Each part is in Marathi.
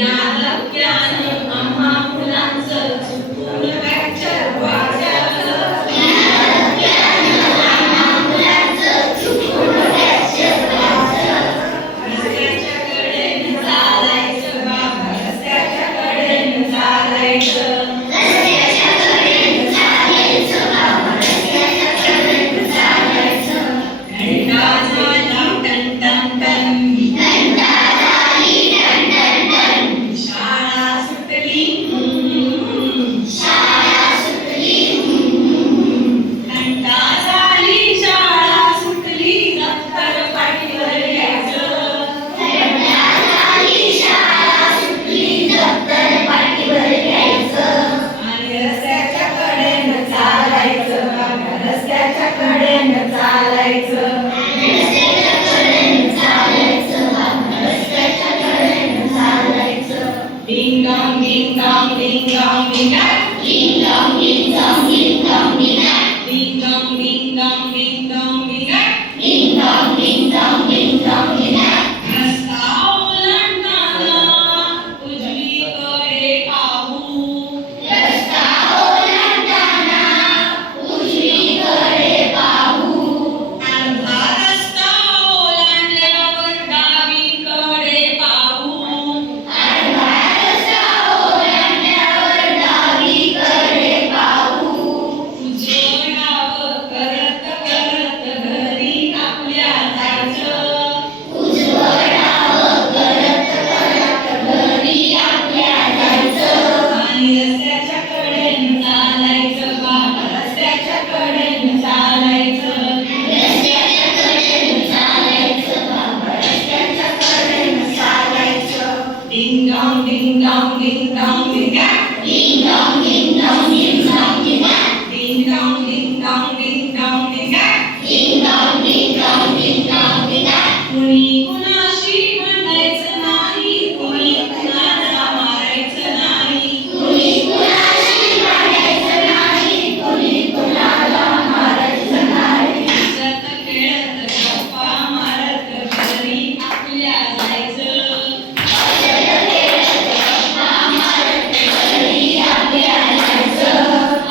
या धक्क्यानं आम्हा मुलांचं चुकून फ्रॅक्चर वाजलं. रस्त्याच्या कडेनं चालायचं बाबा, रस्त्याच्या कडेनं चालायचं. घंटा झाली टन टन टन, शाळा सुटली घंटा झाली शाळा सुटली, दप्तर पाठीवर घ्यायचं. आणि रस्त्याच्या कडेनं चालायचं बाबा, रस्त्याच्या कडेनं चालायचं. Ding dong, ding dong, ding dong, ding dong. Ding dong, ding dong, ding dong, ding dong. Ding dong, ding dong, ding dong, ding dong. Ding dong, ding dong, ding dong, ding dong. रस्ता ओलांडताना उजवीकडे पाहू. अर्धा रस्ता ओलांडल्यावर डावीकडे पाहू. उजवडावं करत करत घरी आपल्या जायचं. आणि रस्त्याच्या कडेनं चालायचं बाबा, रस्त्याच्या कडेनं चालायचं. Ding dong, ding dong, ding dong, ding dong. Ding dong, ding dong, ding dong, ding dong. Ding dong, ding dong, ding dong, ding dong. Ding dong, ding dong, ding dong, ding dong. कुणी कुणाशी भांडायचं नाही, कुणी कुणाला मारायचं नाही. हसत खेळत गप्पा मारत घरी आपल्या जायचं.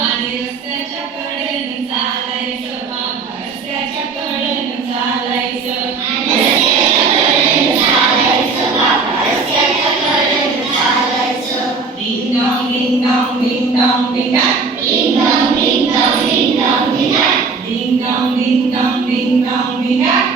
आणि रस्त्याच्या कडेनं चालायचं बाबा, रस्त्याच्या कडेनं चालायचं. Ding dong, ding dong, ding dong, ding dong. Ding dong, ding dong, ding dong, ding dong. Ding dong, ding dong, ding dong, ding dong.